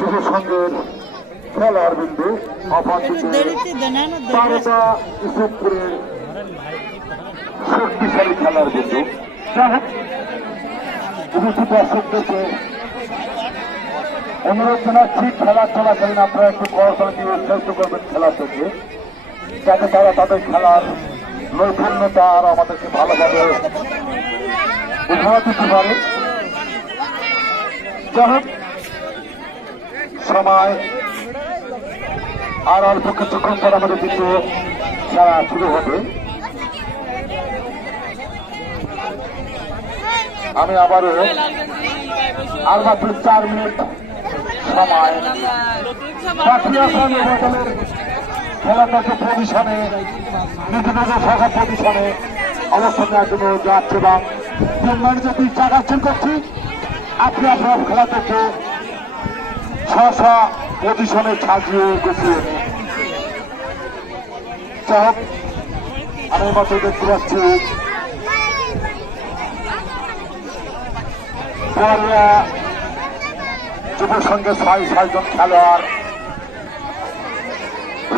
যুব সংঘের খেলার বিন্দু বারোটা ইসুপুরের শক্তিশালী খেলার বিন্দু। দর্শকদেরকে অনুরোধ জানাচ্ছি খেলা চলাকালীন আপনারা একটু করতালি দিয়ে উৎসাহিত করবেন খেলার থেকে, যাতে তারা তাদের খেলার নৈপুণ্যতা আর আমাদেরকে ভালোভাবে উপহার দিতে পারে। যাই হোক, সময় আর অল্প কিছুক্ষণ পর আমাদের দ্বিতীয় খেলা শুরু হবে। আমি আবারও আর মাত্র 4 মিনিট সময় খেলাটাকে পজিশনে নিজেদের ফাঁকা পজিশনে অবস্থান নেওয়ার জন্য যাচ্ছে এবং টুর্নামেন্টে 2 চার অ্যাকশন করছি। আপনি আপনার খেলাটাকে পজিশনে সাজিয়ে গুছিয়ে চাপ আমি মাত্র দেখতে পাচ্ছি যুব সঙ্গে 6 জন খেলোয়াড়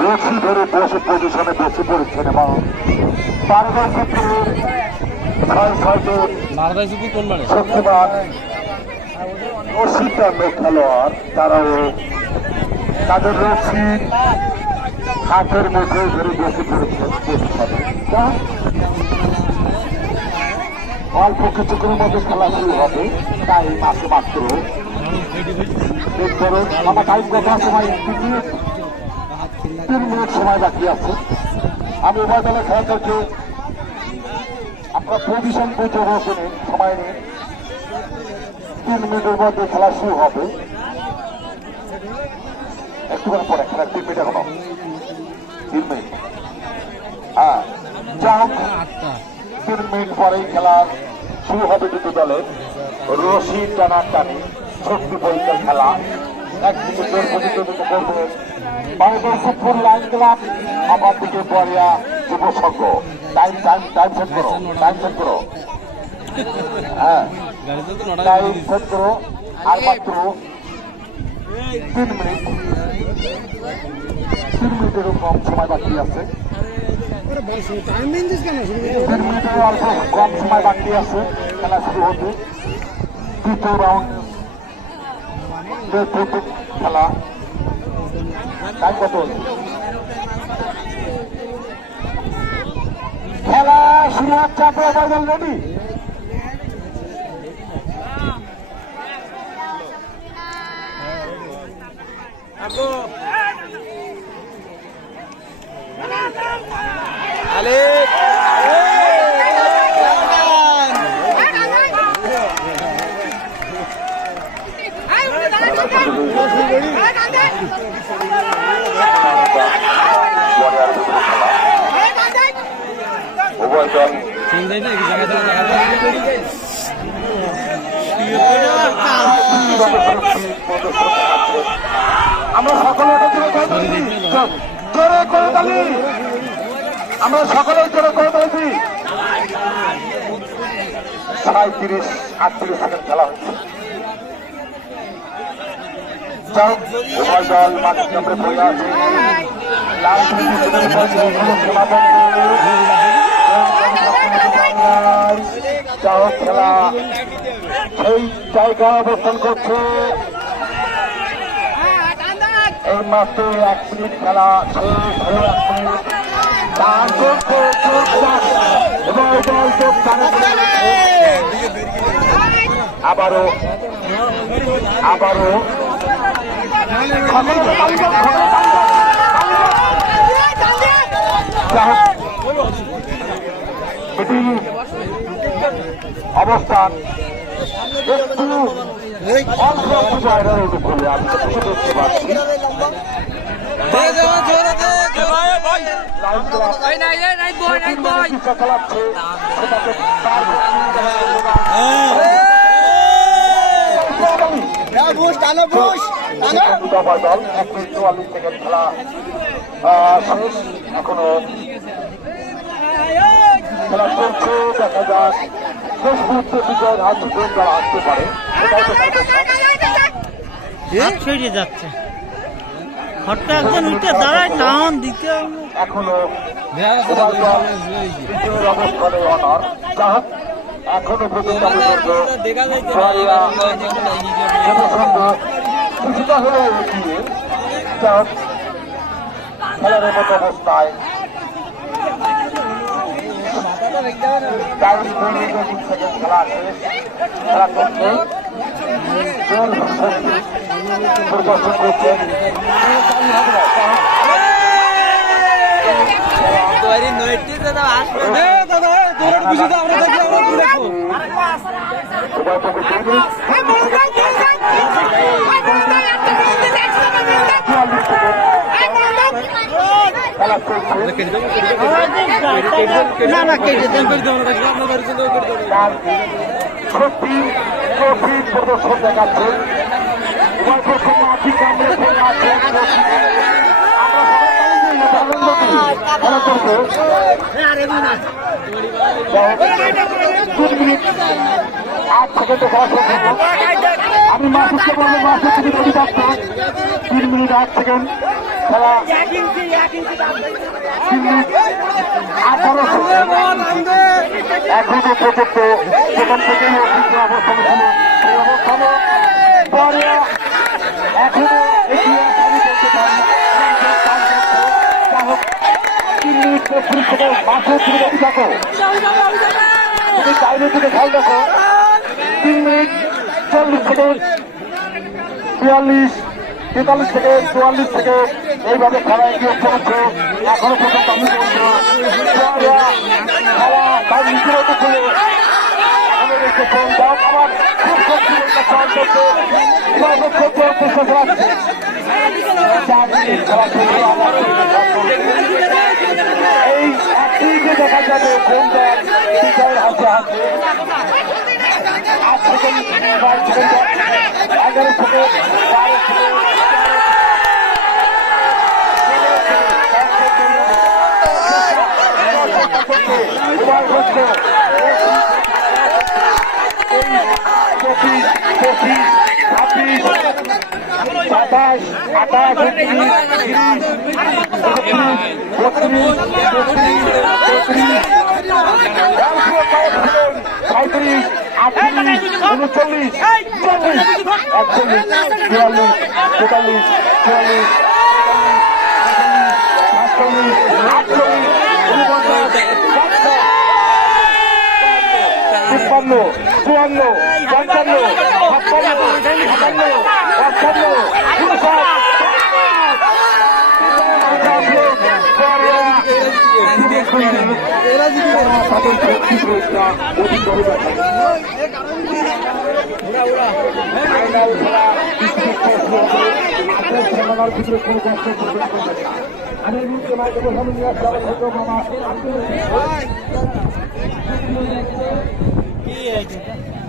রশি ধরে বসে পজিশনে বসে পড়েছেন এবং বারবার ক্ষেত্রে 6 জন শক্তিমান রশিটান্য খেলোয়াড় তারাও তাদের রশি হাতের মধ্যে ধরে বসে পড়েছেন। অল্প কিছুক্ষণের মধ্যে খেলা শুরু হবে, তাই মাত্র মাত্র আমার টাইম কথা সময় 3 মিনিট সময় বাকি আছে। আমি উভয় দলের খেলা করছি, আপনার পজিশন বুঝে বসে নিন, সময় নিন। 3 মিনিটের মধ্যে খেলা শুরু হবে। একটুখানি পরে খেলা 3 মিনিট এখনো 3 মিনিট। হ্যাঁ, যা হোক 3 মিনিট পরেই খেলা শুরু হবে। দুটো দলের রশি টানাটানি শক্তি পরীক্ষার খেলা। একদিকে জোর প্রতিযোগিতা করবেন বাংলাদেশপুর লাইন ক্লাব, আমার দিকে বরিয়া যুব সংঘ। টাইম সেট করো, টাইম সেট করো। হ্যাঁ, টাইম সেট করো। আর মাত্র 3 মিনিট, 3 মিনিটেরও কম সময় বাকি আছে। 3 মিনিটেরও অল্প কম সময় বাকি আছে খেলা শুরু হতে। দ্বিতীয় রাউন্ড খেলা টাইম কত? খেলা শুরু হচ্ছে। আপনারা বল রেডি? আমরা সকলে জোরে করে তালি, আমরা সকলে জোরে করে তালি। 37-38 সেকেন্ড খেলা হচ্ছে। উভয় দল মাঠের সামনে পড়ে আছে। খেলা সেই জায়গায় অবস্থান করছে। এই মাত্র 1 মিনিট খেলা শেষ হয়ে 1 মিনিট। আবারও অবস্থান একটু অল্প জায়গার অনুকূলে আমি দেখতে পাচ্ছি। দল 1 মিনিট 44 সেকেন্ড খেলা শেষ। এখনো খেলা চলছে, দেখা যাক শেষ মুহূর্তে বিজয়ের হাত ধরে তারা আসতে পারে। ছেড়ে যাচ্ছে হঠাৎ একজন উঠে দাঁড়ায় টান দিতে এখনো দ্বিতীয় অবস্থানে অনার চাহক এখনো পর্যন্ত কিছুটা হলেও এগিয়ে চাহক খেলার মতো অবস্থায় খেলা শেষ খেলা চলছে প্রদর্শন করছেন প্রদর্শন দেখাচ্ছে আমি মাসুদকে বলবো মাসুদ তুমি রেডি থাকতো 3 মিনিট 8 সেকেন্ড খেলা 3 মিনিট 18 সেকেন্ড এখনো পর্যন্ত সেখান থেকেই অবস্থানে ছিল সেই অবস্থানে পরে এখনো এগিয়ে আমি বলতে পারি 3 মিনিট 30 সেকেন্ড মাসুদ তুমি রেডি থাকো তুমি টাইমের দিকে খেয়াল দেখো 3 মিনিট 40 সেকেন্ড 42 43 সেকেন্ড 44 সেকেন্ড এইভাবে খেলা এগিয়ে চলছে এখনো পর্যন্ত আমি বলবো খেলা তার নিজের মতো খুলে আমার খুব শক্তি এই একদিকে দেখা যাবে কোন দল বিজয়ের হাতে হাতে 8 সেকেন্ড 9 সেকেন্ড 11 সেকেন্ড 12 সেকেন্ড সাতাশ 28 39 54 54 55 কি